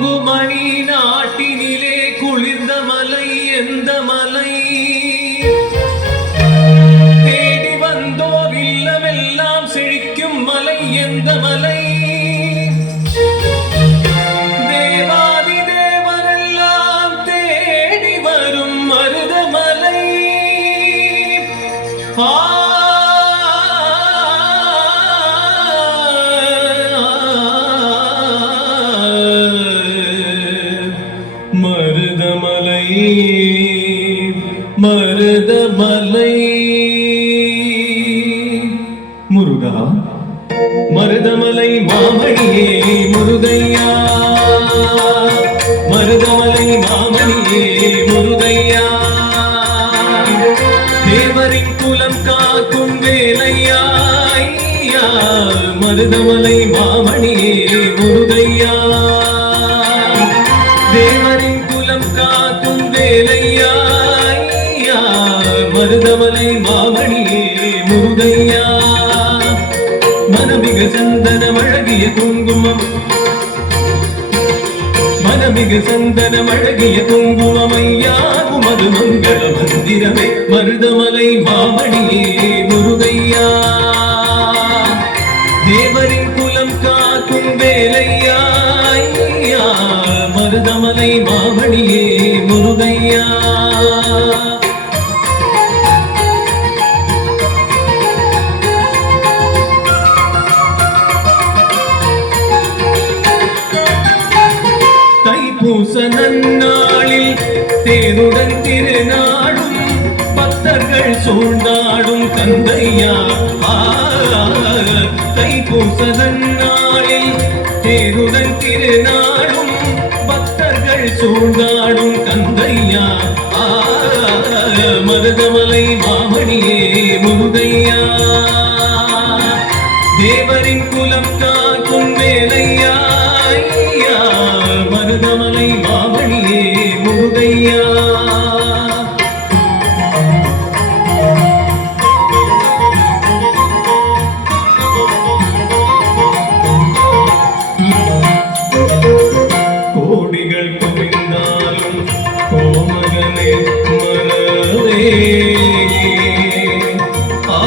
கொங்குமணி நாட்டினிலே குளிர்ந்த மலை எந்த மலை தேடி வந்தோ இல்லமெல்லாம் செழிக்கும் மலை எந்த மலை தேவாதி தேவரெல்லாம் தேடி வரும் மருதமலை மருதமலை மருதமலை முருகா மருதமலை மாமணியே முருகையா மருதமலை மாமணியே முருகையா தேவரின் குலம் காக்கும் வேலையா மருதமலை மாமணியே முருகையா தேவரின் குலம் காக்கும் வேலையா மருதமலை மாமணியே முருகையா மனமிக சந்தனம் அழகிய குங்குமம் மனமிக சந்தனம் அழகிய குங்குமம் ஐயாவும் அது மங்கள மந்திரமே மருதமலை மாமணியே முருகையா தேவரின் குலம் காக்கும் வேலையா மருதமலை மாமணியே முருகையா தைப்பூச நன்னாளில் தேருடன் திருநாடும் பக்தர்கள் சூழ்ந்தாடும் கந்தையா தைப்பூச நன்னாளில் தேருடன் திருநாடும் பக்தர்கள் சூழ்ந்தாடும் கந்தையா மருதமலை மாமணியே முருகையா தேவரின் குலம் காக்கும் வேலையா மருதமலை மாமணியே முருகையா கோடிகள் குவிந்தாலும் கோமகனை மறவே ஆ